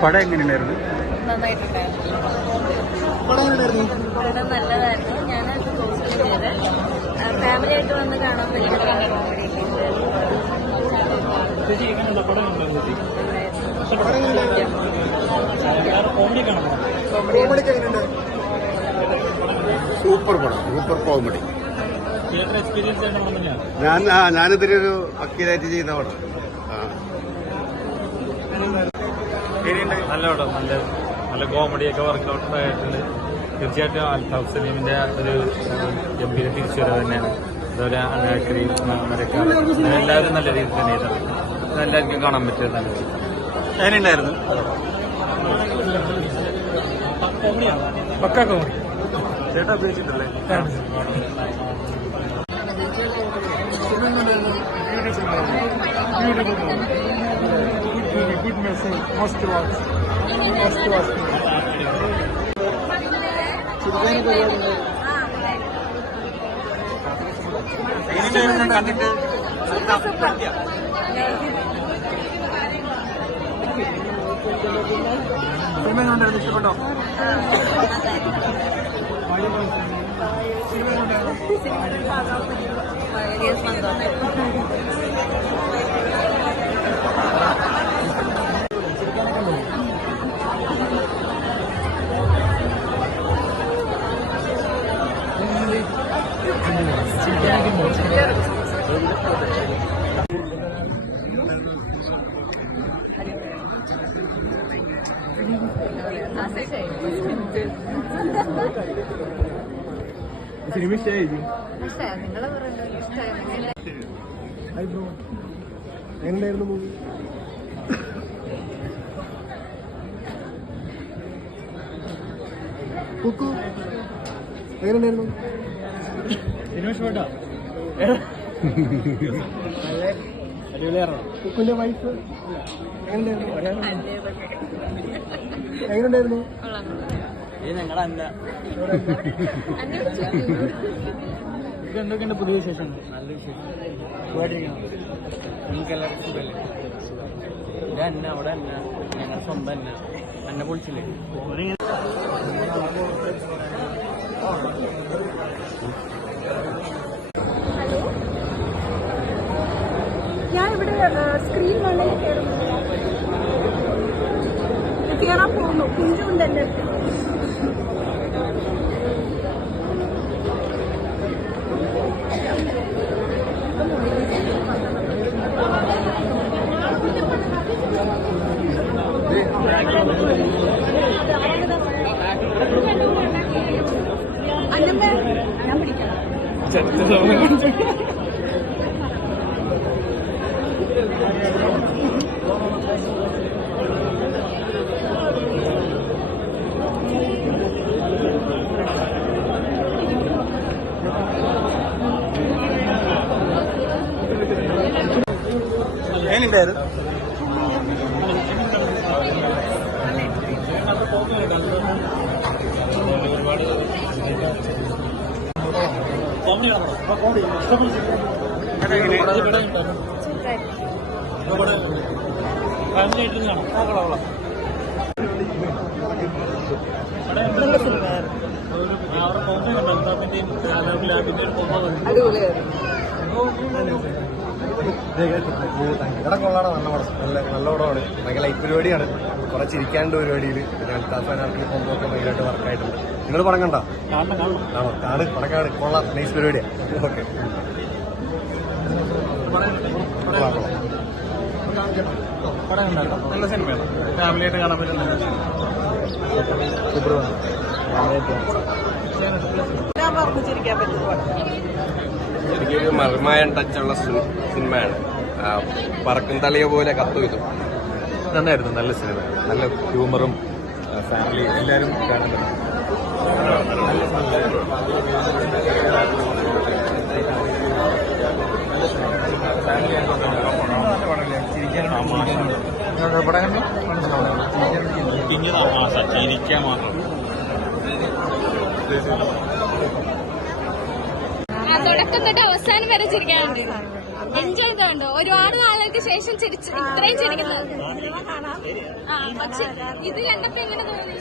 പടം എങ്ങനെയുണ്ടായിരുന്നു? നന്നായിട്ടുണ്ടായിരുന്നു പടം നല്ലതായിരുന്നു. ഞാൻ ഹോസ്റ്റലിൽ ചെയ്ത് ഫാമിലി ആയിട്ട് വന്ന് കാണാൻ പറ്റിയ കോമഡി സൂപ്പർ പടം സൂപ്പർ കോമഡി ഞാൻ ആ ഞാനിതിരി ഒരു വക്കീലായിട്ട് ചെയ്യുന്ന പടം. നല്ല പടം നല്ല നല്ല കോമഡിയൊക്കെ വർക്കൗട്ട് ആയിട്ടുണ്ട്. തീർച്ചയായിട്ടും അൽതാഫ് സലീമിന്റെ ഒരു ഗംഭീര തിരിച്ചുവരവ് തന്നെയാണ്. അതുപോലെ മരക്കാർ എല്ലാവരും നല്ല രീതിയിൽ തന്നെ ചെയ്തത് എല്ലാവർക്കും കാണാൻ പറ്റിയതാണ്. അതിനുണ്ടായിരുന്നു പക്കാ കോമഡി. ചേട്ടാ ഉപയോഗിച്ചിട്ടല്ലേ എങ്ങനെയുണ്ടായിരുന്നു കണ്ടിട്ട് സിനിമ എങ്ങനെയുണ്ടായിരുന്നു ഇഷ്ടപ്പെട്ടോ വളരെ സന്തോഷം സിനിമ ഇഷ്ടമായിരിക്കും എങ്ങനെയായിരുന്നു മൂവി കുക്കു എങ്ങനെയുണ്ടായിരുന്നു? സിനിമ ഇഷ്ടപ്പെട്ടോ? കുക്കുന്റെ വൈഫ് എന്തൊക്കെയുണ്ട് പുതിയ വിശേഷം നല്ല വിശേഷം. നിങ്ങൾക്ക് എല്ലാവർക്കും അവിടെ അന്ന ഞങ്ങളുടെ സ്വന്തം അന്ന അന്ന പൊളിച്ചില്ലേ ഇവിടെ സ്ക്രീൻ വണ്ണിൽ കയറുന്നു കയറാൻ പോകുന്നു. കുഞ്ചുണ്ട് എന്റെ അന്നമ്മ ഞാൻ പിടിക്കാം കാണാം അവരുടെ കോമ്പോ കണ്ടോ അൽത്താഫിന്റെയും ലാബിന്റെയും കോമ്പോ ഇവിടെ കൊള്ളാണ് നല്ല പടം. നല്ല നല്ല പടമാണ്. ഭയങ്കര ലൈഫ് പരിപാടിയാണ്. കുറച്ച് ചിരിക്കാണ്ട് പരിപാടിയിൽ പിന്നെ അൽത്താഫാനാർക്ക് കൊമ്പൊക്കെ ഭയങ്കരമായിട്ട് വർക്കായിട്ടുണ്ട് നിങ്ങൾ പടം കണ്ടോ? ആണോ? കാട് പടക്കാട് കൊള്ളാം. നൈസ് പരിപാടിയാണ് ഓക്കെ. ഫാമിലിയായിട്ട് കൊള്ളാം പടം ഉണ്ടായിരുന്നു നല്ല സിനിമയാണ് ഫാമിലി ആയിട്ട് കാണാൻ പറ്റുന്ന എനിക്കൊരു മർമായൻ ടച്ചുള്ള സിനിമയാണ്. പറക്കും തളിയ പോലെ കത്തു ഇതും. നന്നായിരുന്നു നല്ല സിനിമ. നല്ല ഹ്യൂമറും ഫാമിലി എല്ലാവരും കാണാൻ തുടക്കം തൊട്ട് അവസാനം വരെ ചിരിക്കാറുണ്ട് എൻജോയ് ഉണ്ടോ ഒരുപാട് നാളുകൾക്ക് ശേഷം ചിരിച്ച് ഇത്രയും ചിരിക്കുന്നത്. ആ പക്ഷെ ഇത് കണ്ടപ്പോ എങ്ങനെ തോന്നി?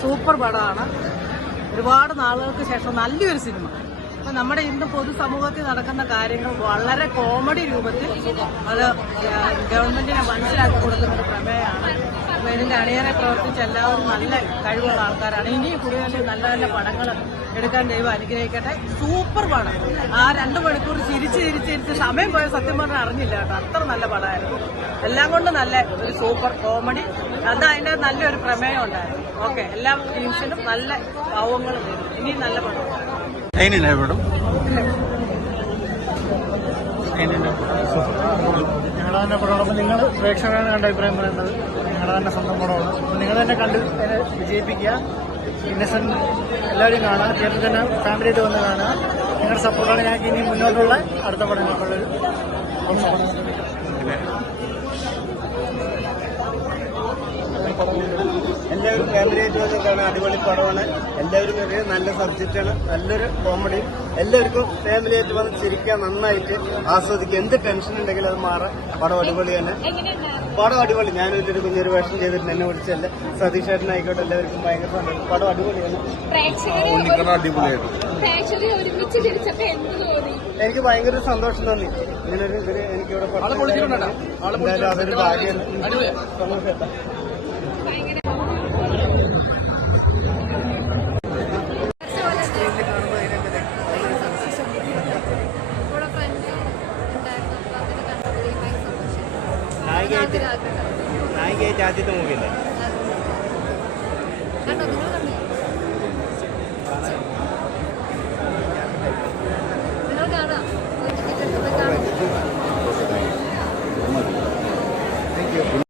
സൂപ്പർ പടമാണ്. ഒരുപാട് നാളുകൾക്ക് ശേഷം നല്ലൊരു സിനിമ. അപ്പൊ നമ്മുടെ ഇന്ന് പൊതുസമൂഹത്തിൽ നടക്കുന്ന കാര്യങ്ങൾ വളരെ കോമഡി രൂപത്തിൽ അത് ഗവൺമെന്റിനെ മനസ്സിലാക്കി കൊടുക്കുന്ന ഒരു പ്രമേയമാണ്. അപ്പൊ ഇതിന്റെ അണിയറെ പ്രവർത്തിച്ച എല്ലാവരും നല്ല കഴിവുള്ള ആൾക്കാരാണ്. ഇനിയും കൂടുതൽ നല്ല നല്ല പടങ്ങൾ എടുക്കാൻ ദൈവം അനുഗ്രഹിക്കട്ടെ. സൂപ്പർ പടം. ആ രണ്ട് മണിക്കൂർ ചിരിച്ച് ചിരിച്ച് ചിരിച്ച് സമയം പോയ സത്യം പറഞ്ഞാൽ അറിഞ്ഞില്ല കേട്ടോ. അത്ര നല്ല പടമായിരുന്നു. എല്ലാം കൊണ്ടും നല്ല ഒരു സൂപ്പർ കോമഡി അത് അതിന്റെ നല്ലൊരു പ്രമേയം ഉണ്ടായിരുന്നു. ഓക്കെ എല്ലാ ടീംസിനും നല്ല ഭാവങ്ങൾ നേരും ഇനിയും നല്ല പടം. ഞങ്ങളുടെ തന്നെ പടമാണ് നിങ്ങൾ പ്രേക്ഷകരാണ് കണ്ട അഭിപ്രായം പറയുന്നത്. ഞങ്ങളുടെ തന്നെ സ്വന്തം പടമാണ് അപ്പോൾ നിങ്ങൾ തന്നെ കണ്ട് വിജയിപ്പിക്കുക. ഇന്നസെന്റ് എല്ലാവരും കാണുക. തിയേറ്ററിൽ തന്നെ ഫാമിലിയായിട്ട് വന്ന് കാണുക. നിങ്ങളുടെ സപ്പോർട്ടാണ് ഞങ്ങൾക്ക് ഇനി മുന്നോട്ടുള്ള അടുത്ത പടങ്ങൾക്കുള്ളൊരു എല്ലാവരും ഫാമിലിയായിട്ട് വന്ന് കാണാൻ അടിപൊളി പടമാണ്. എല്ലാവരും ഒരു നല്ല സബ്ജക്റ്റാണ് നല്ലൊരു കോമഡി എല്ലാവർക്കും ഫാമിലി ആയിട്ട് വന്ന് ചിരിക്കാൻ നന്നായിട്ട് ആസ്വദിക്കുക. എന്ത് ടെൻഷൻ ഉണ്ടെങ്കിലും അത് മാറാം. പടം അടിപൊളി തന്നെ. പടം അടിപൊളി. ഞാനൊരു കുഞ്ഞൊരു വേഷം ചെയ്തിട്ട് എന്നെ വിളിച്ചല്ല സതീഷ് ഏട്ടനായിക്കോട്ടെ എല്ലാവർക്കും ഭയങ്കര സന്തോഷം. പടം അടിപൊളിയാണ് അടിപൊളിയായിരുന്നു. എനിക്ക് ഭയങ്കര സന്തോഷം തോന്നി. ഇങ്ങനൊരു ഇതിൽ എനിക്കിവിടെ അതൊരു ഭാഗ്യം. saat itu mungkin? Kan dulu kan